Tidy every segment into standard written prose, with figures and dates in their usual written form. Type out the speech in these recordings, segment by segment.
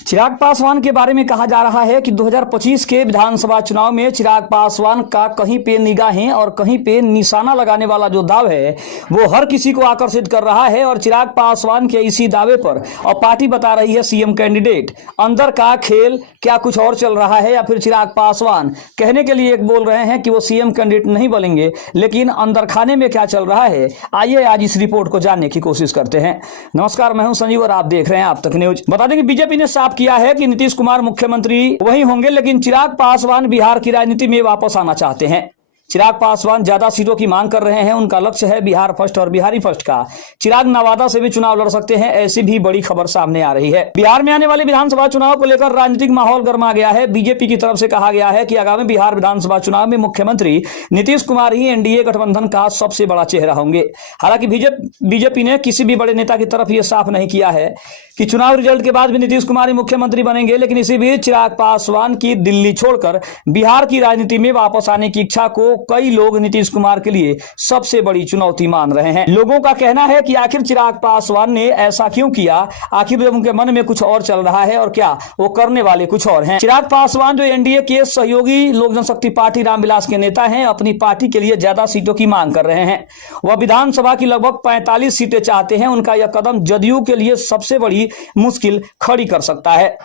चिराग पासवान के बारे में कहा जा रहा है कि 2025 के विधानसभा चुनाव में चिराग पासवान का कहीं पे निगाहें और कहीं पे निशाना लगाने वाला जो दाव है वो हर किसी को आकर्षित कर रहा है। और चिराग पासवान के इसी दावे पर और पार्टी बता रही है सीएम कैंडिडेट, अंदर का खेल क्या कुछ और चल रहा है या फिर चिराग पासवान कहने के लिए एक बोल रहे हैं कि वो सीएम कैंडिडेट नहीं बनेंगे, लेकिन अंदर खाने में क्या चल रहा है, आइए आज इस रिपोर्ट को जानने की कोशिश करते हैं। नमस्कार, मैं हूं संजीव और आप देख रहे हैं आप तक न्यूज। बता दें कि बीजेपी ने साफ किया है कि नीतीश कुमार मुख्यमंत्री वही होंगे, लेकिन चिराग पासवान बिहार की राजनीति में वापस आना चाहते हैं। चिराग पासवान ज्यादा सीटों की मांग कर रहे हैं, उनका लक्ष्य है बिहार फर्स्ट और बिहारी फर्स्ट का। चिराग नवादा से भी चुनाव लड़ सकते हैं, ऐसी भी बड़ी खबर सामने आ रही है। बिहार में आने वाले विधानसभा चुनाव को लेकर राजनीतिक माहौल गर्मा गया है। बीजेपी की तरफ से कहा गया है कि आगामी बिहार विधानसभा चुनाव में मुख्यमंत्री नीतीश कुमार ही एनडीए गठबंधन का सबसे बड़ा चेहरा होंगे। हालांकि बीजेपी ने किसी भी बड़े नेता की तरफ यह साफ नहीं किया है कि चुनाव रिजल्ट के बाद भी नीतीश कुमार ही मुख्यमंत्री बनेंगे, लेकिन इसी बीच चिराग पासवान की दिल्ली छोड़कर बिहार की राजनीति में वापस आने की इच्छा को कई लोग नीतीश कुमार के लिए सबसे बड़ी चुनौती मान रहे हैं। लोगों का कहना है कि आखिर चिराग पासवान ने ऐसा क्यों किया, आखिर उनके मन में कुछ और चल रहा है और क्या वो करने वाले कुछ और हैं। चिराग पासवान जो एनडीए के सहयोगी लोक जनशक्ति पार्टी रामविलास के नेता हैं, अपनी पार्टी के लिए ज्यादा सीटों की मांग कर रहे हैं। वह विधानसभा की लगभग 45 सीटें चाहते हैं। उनका यह कदम जदयू के लिए सबसे बड़ी मुश्किल खड़ी कर सकता है।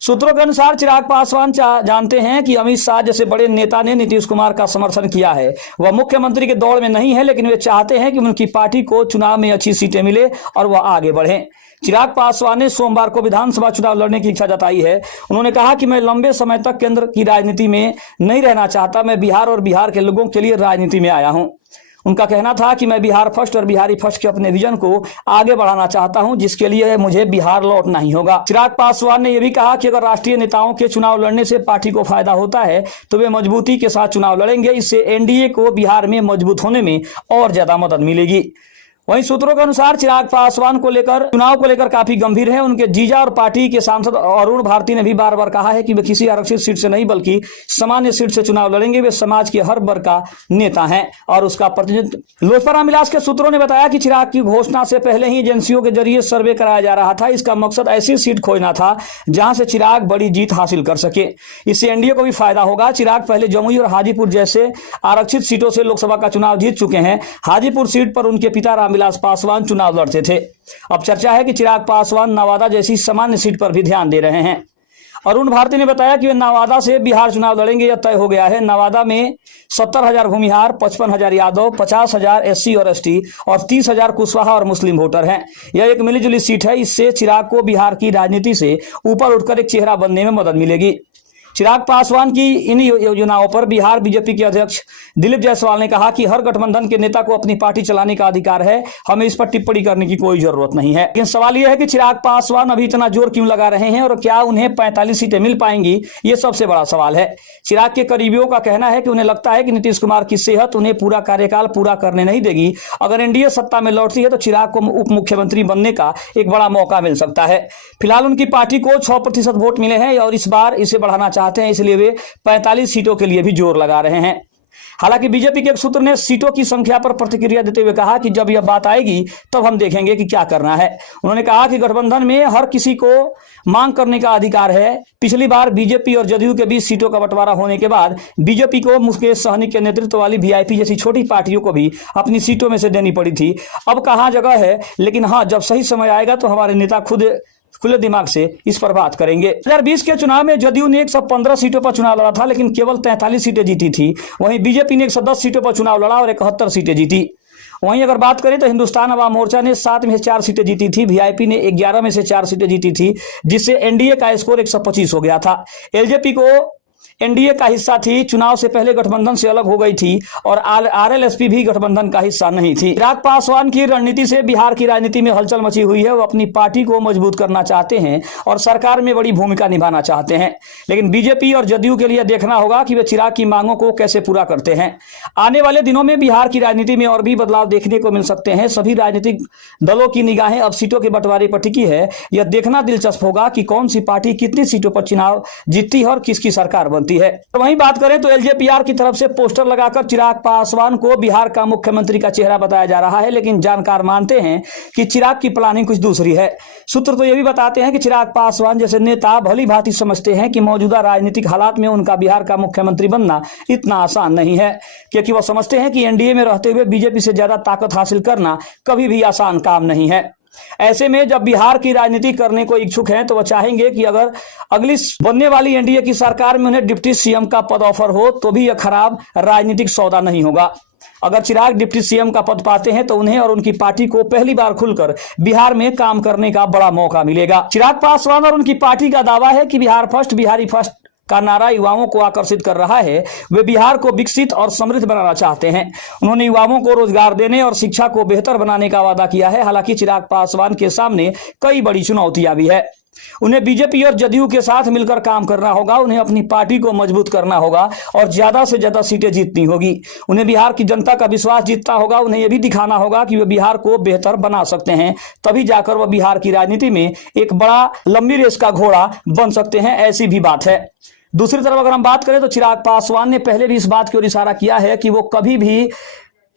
सूत्रों के अनुसार चिराग पासवान जानते हैं कि अमित शाह जैसे बड़े नेता ने नीतीश कुमार का समर्थन किया है। वह मुख्यमंत्री के दौड़ में नहीं है, लेकिन वे चाहते हैं कि उनकी पार्टी को चुनाव में अच्छी सीटें मिले और वह आगे बढ़े। चिराग पासवान ने सोमवार को विधानसभा चुनाव लड़ने की इच्छा जताई है। उन्होंने कहा कि मैं लंबे समय तक केंद्र की राजनीति में नहीं रहना चाहता, मैं बिहार और बिहार के लोगों के लिए राजनीति में आया हूं। उनका कहना था कि मैं बिहार फर्स्ट और बिहारी फर्स्ट के अपने विजन को आगे बढ़ाना चाहता हूं, जिसके लिए मुझे बिहार लौटना ही होगा। चिराग पासवान ने यह भी कहा कि अगर राष्ट्रीय नेताओं के चुनाव लड़ने से पार्टी को फायदा होता है तो वे मजबूती के साथ चुनाव लड़ेंगे। इससे एनडीए को बिहार में मजबूत होने में और ज्यादा मदद मिलेगी। वहीं सूत्रों के अनुसार चिराग पासवान चुनाव को लेकर काफी गंभीर है। उनके जीजा और पार्टी के सांसद अरुण भारती ने भी बार बार कहा है कि वे किसी आरक्षित सीट से नहीं बल्कि सामान्य सीट से चुनाव लड़ेंगे। वे समाज के हर वर्ग का नेता हैं और उसका प्रतिनिधित्व। लोजपा रामविलास के सूत्रों ने बताया कि चिराग की घोषणा से पहले ही एजेंसियों के जरिए सर्वे कराया जा रहा था। इसका मकसद ऐसी सीट खोजना था जहां से चिराग बड़ी जीत हासिल कर सके। इससे एनडीए को भी फायदा होगा। चिराग पहले जमुई और हाजीपुर जैसे आरक्षित सीटों से लोकसभा का चुनाव जीत चुके हैं। हाजीपुर सीट पर उनके पिता रामविलास पासवान चुनाव लड़ते थे। अब चर्चा है कि चिराग पासवान नवादा जैसी सामान्य सीट पर भी ध्यान दे रहे हैं। अरुण भारती ने बताया कि वे नवादा से बिहार चुनाव लड़ेंगे, यह तय हो गया है। नवादा में 70,000 भूमिहार, 55,000 यादव, 50,000 एससी और एसटी और 30,000 कुशवाहा और मुस्लिम वोटर हैं। यह एक मिलीजुली सीट है। इससे चिराग को बिहार की राजनीति से ऊपर उठकर एक चेहरा बनने में मदद मिलेगी। चिराग पासवान की इन योजनाओं पर बिहार बीजेपी के अध्यक्ष दिलीप जायसवाल ने कहा कि हर गठबंधन के नेता को अपनी पार्टी चलाने का अधिकार है, हमें इस पर टिप्पणी करने की कोई जरूरत नहीं है। लेकिन सवाल यह है कि चिराग पासवान अभी इतना जोर क्यों लगा रहे हैं और क्या उन्हें 45 सीटें मिल पाएंगी, ये सबसे बड़ा सवाल है। चिराग के करीबियों का कहना है कि उन्हें लगता है कि नीतीश कुमार की सेहत उन्हें पूरा कार्यकाल पूरा करने नहीं देगी। अगर एनडीए सत्ता में लौटती है तो चिराग को उप मुख्यमंत्री बनने का एक बड़ा मौका मिल सकता है। फिलहाल उनकी पार्टी को 6% वोट मिले हैं और इस बार इसे बढ़ाना चाहते हैं, इसलिए वे 45 सीटों के लिए भी जोर लगा रहे हैं। हालांकि बीजेपी के एक सूत्र ने सीटों की संख्या पर प्रतिक्रिया देते हुए कहा कि जब यह बात आएगी तब हम देखेंगे कि क्या करना है। उन्होंने कहा कि गठबंधन में हर किसी को मांग करने का अधिकार है। पिछली बार बीजेपी और जदयू के बीच सीटों का बंटवारा होने के बाद बीजेपी को मुकेश सहनी के नेतृत्व वाली वीआईपी जैसी छोटी पार्टियों को भी अपनी सीटों में से देनी पड़ी थी। अब कहां जगह है, लेकिन हाँ, जब सही समय आएगा तो हमारे नेता खुले दिमाग से इस पर बात करेंगे। 2020 के चुनाव में जदयू ने 115 सीटों पर चुनाव लड़ा था, लेकिन केवल 43 सीटें जीती थी। वहीं बीजेपी ने 110 सीटों पर चुनाव लड़ा और 71 सीटें जीती। वहीं अगर बात करें तो हिंदुस्तान अवाम मोर्चा ने 7 में से 4 सीटें जीती थी। वीआईपी ने 11 में से 4 सीटें जीती थी, जिससे एनडीए का स्कोर 125 हो गया था। एलजेपी को एनडीए का हिस्सा थी, चुनाव से पहले गठबंधन से अलग हो गई थी और आरएलएसपी भी गठबंधन का हिस्सा नहीं थी। चिराग पासवान की रणनीति से बिहार की राजनीति में हलचल मची हुई है। वो अपनी पार्टी को मजबूत करना चाहते हैं और सरकार में बड़ी भूमिका निभाना चाहते हैं, लेकिन बीजेपी और जदयू के लिए देखना होगा कि वे चिराग की मांगों को कैसे पूरा करते हैं। आने वाले दिनों में बिहार की राजनीति में और भी बदलाव देखने को मिल सकते हैं। सभी राजनीतिक दलों की निगाहें अब सीटों के बंटवारे पर टिकी है। यह देखना दिलचस्प होगा कि कौन सी पार्टी कितनी सीटों पर चुनाव जीतती है और किसकी सरकार बनती है। तो वहीं बात करें तो एलजेपीआर की तरफ से पोस्टर लगाकर चिराग पासवान को बिहार का मुख्यमंत्री का चेहरा बताया जा रहा है, लेकिन जानकार मानते हैं कि चिराग की प्लानिंग कुछ दूसरी है। सूत्र तो यह भी बताते हैं कि चिराग पासवान जैसे नेता भली भांति समझते हैं कि मौजूदा राजनीतिक हालात में उनका बिहार का मुख्यमंत्री बनना इतना आसान नहीं है, क्योंकि वह समझते हैं कि एनडीए में रहते हुए बीजेपी से ज्यादा ताकत हासिल करना कभी भी आसान काम नहीं है। ऐसे में जब बिहार की राजनीति करने को इच्छुक हैं तो वह चाहेंगे कि अगर अगली बनने वाली एनडीए की सरकार में उन्हें डिप्टी सीएम का पद ऑफर हो तो भी यह खराब राजनीतिक सौदा नहीं होगा। अगर चिराग डिप्टी सीएम का पद पाते हैं तो उन्हें और उनकी पार्टी को पहली बार खुलकर बिहार में काम करने का बड़ा मौका मिलेगा। चिराग पासवान और उनकी पार्टी का दावा है कि बिहार फर्स्ट, बिहारी फर्स्ट का नारा युवाओं को आकर्षित कर रहा है। वे बिहार को विकसित और समृद्ध बनाना चाहते हैं। उन्होंने युवाओं को रोजगार देने और शिक्षा को बेहतर बनाने का वादा किया है। हालांकि चिराग पासवान के सामने कई बड़ी चुनौतियां भी है। उन्हें बीजेपी और जदयू के साथ मिलकर काम करना होगा। उन्हें अपनी पार्टी को मजबूत करना होगा और ज्यादा से ज्यादा सीटें जीतनी होगी। उन्हें बिहार की जनता का विश्वास जीतना होगा। उन्हें यह भी दिखाना होगा कि वे बिहार को बेहतर बना सकते हैं, तभी जाकर वह बिहार की राजनीति में एक बड़ा लंबी रेस का घोड़ा बन सकते हैं। ऐसी भी बात है। दूसरी तरफ अगर हम बात करें तो चिराग पासवान ने पहले भी इस बात की ओर इशारा किया है कि वो कभी भी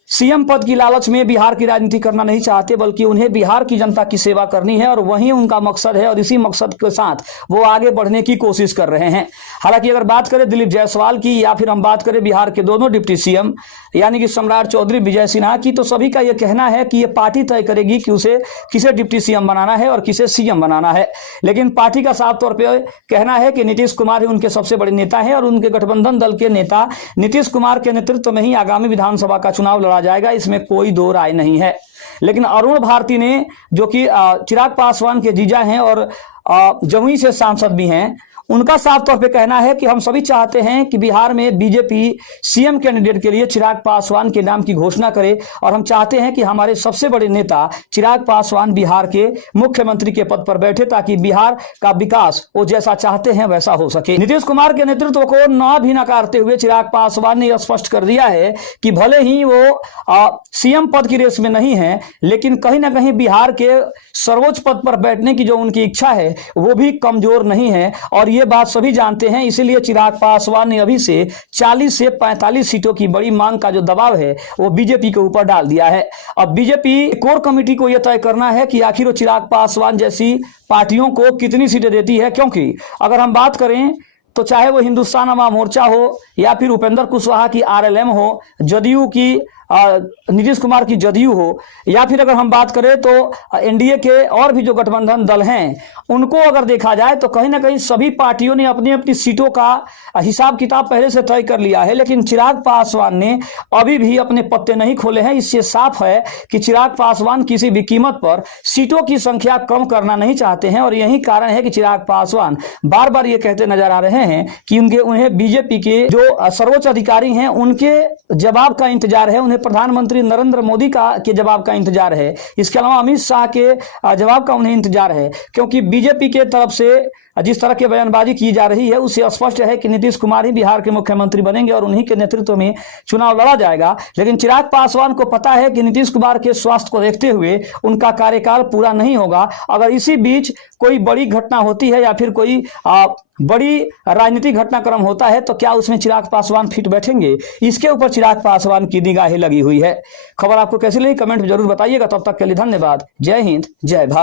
सीएम पद की लालच में बिहार की राजनीति करना नहीं चाहते, बल्कि उन्हें बिहार की जनता की सेवा करनी है और वही उनका मकसद है और इसी मकसद के साथ वो आगे बढ़ने की कोशिश कर रहे हैं। हालांकि अगर बात करें दिलीप जायसवाल की या फिर हम बात करें बिहार के दोनों डिप्टी सीएम यानी कि सम्राट चौधरी, विजय सिन्हा की, तो सभी का यह कहना है कि यह पार्टी तय करेगी कि उसे किसे डिप्टी सीएम बनाना है और किसे सीएम बनाना है। लेकिन पार्टी का साफ तौर पर कहना है कि नीतीश कुमार ही उनके सबसे बड़े नेता हैं और उनके गठबंधन दल के नेता नीतीश कुमार के नेतृत्व में ही आगामी विधानसभा का चुनाव लड़ा जाएगा। इसमें कोई दो राय नहीं है। लेकिन अरुण भारती ने, जो कि चिराग पासवान के जीजा हैं और जमुई से सांसद भी हैं, उनका साफ तौर पे कहना है कि हम सभी चाहते हैं कि बिहार में बीजेपी सीएम कैंडिडेट के लिए चिराग पासवान के नाम की घोषणा करे और हम चाहते हैं कि हमारे सबसे बड़े नेता चिराग पासवान बिहार के मुख्यमंत्री के पद पर बैठे, ताकि बिहार का विकास वो जैसा चाहते हैं वैसा हो सके। नीतीश कुमार के नेतृत्व को ना भी नकारते हुए चिराग पासवान ने यह स्पष्ट कर दिया है कि भले ही वो सीएम पद की रेस में नहीं है, लेकिन कहीं ना कहीं बिहार के सर्वोच्च पद पर बैठने की जो उनकी इच्छा है वो भी कमजोर नहीं है और ये बात सभी जानते हैं। इसीलिए चिराग पासवान ने अभी से 40 से 45 सीटों की बड़ी मांग का जो दबाव है वो बीजेपी के ऊपर डाल दिया है। अब बीजेपी कोर कमेटी को यह तय करना है कि आखिर वो चिराग पासवान जैसी पार्टियों को कितनी सीटें देती है, क्योंकि अगर हम बात करें तो चाहे वो हिंदुस्तान अवाम मोर्चा हो या फिर उपेंद्र कुशवाहा की आरएलएम हो, जदयू की नीतीश कुमार की जदयू हो, या फिर अगर हम बात करें तो एनडीए के और भी जो गठबंधन दल हैं उनको अगर देखा जाए तो कहीं ना कहीं सभी पार्टियों ने अपनी अपनी सीटों का हिसाब किताब पहले से तय कर लिया है। लेकिन चिराग पासवान ने अभी भी अपने पत्ते नहीं खोले हैं। इससे साफ है कि चिराग पासवान किसी भी कीमत पर सीटों की संख्या कम करना नहीं चाहते हैं और यही कारण है कि चिराग पासवान बार बार ये कहते नजर आ रहे हैं कि उन्हें बीजेपी के जो सर्वोच्च अधिकारी हैं उनके जवाब का इंतजार है, उन्हें प्रधानमंत्री नरेंद्र मोदी के जवाब का इंतजार है, इसके अलावा अमित शाह के जवाब का उन्हें इंतजार है। क्योंकि बीजेपी के तरफ से जिस तरह की बयानबाजी की जा रही है उससे स्पष्ट है कि नीतीश कुमार ही बिहार के मुख्यमंत्री बनेंगे और उन्हीं के नेतृत्व में चुनाव लड़ा जाएगा। लेकिन चिराग पासवान को पता है कि नीतीश कुमार के स्वास्थ्य को देखते हुए उनका कार्यकाल पूरा नहीं होगा। अगर इसी बीच कोई बड़ी घटना होती है या फिर कोई बड़ी राजनीतिक घटनाक्रम होता है तो क्या उसमें चिराग पासवान फिट बैठेंगे, इसके ऊपर चिराग पासवान की निगाहें लगी हुई है। खबर आपको कैसी लगी कमेंट में जरूर बताइएगा। तब तक के लिए धन्यवाद। जय हिंद, जय भारत।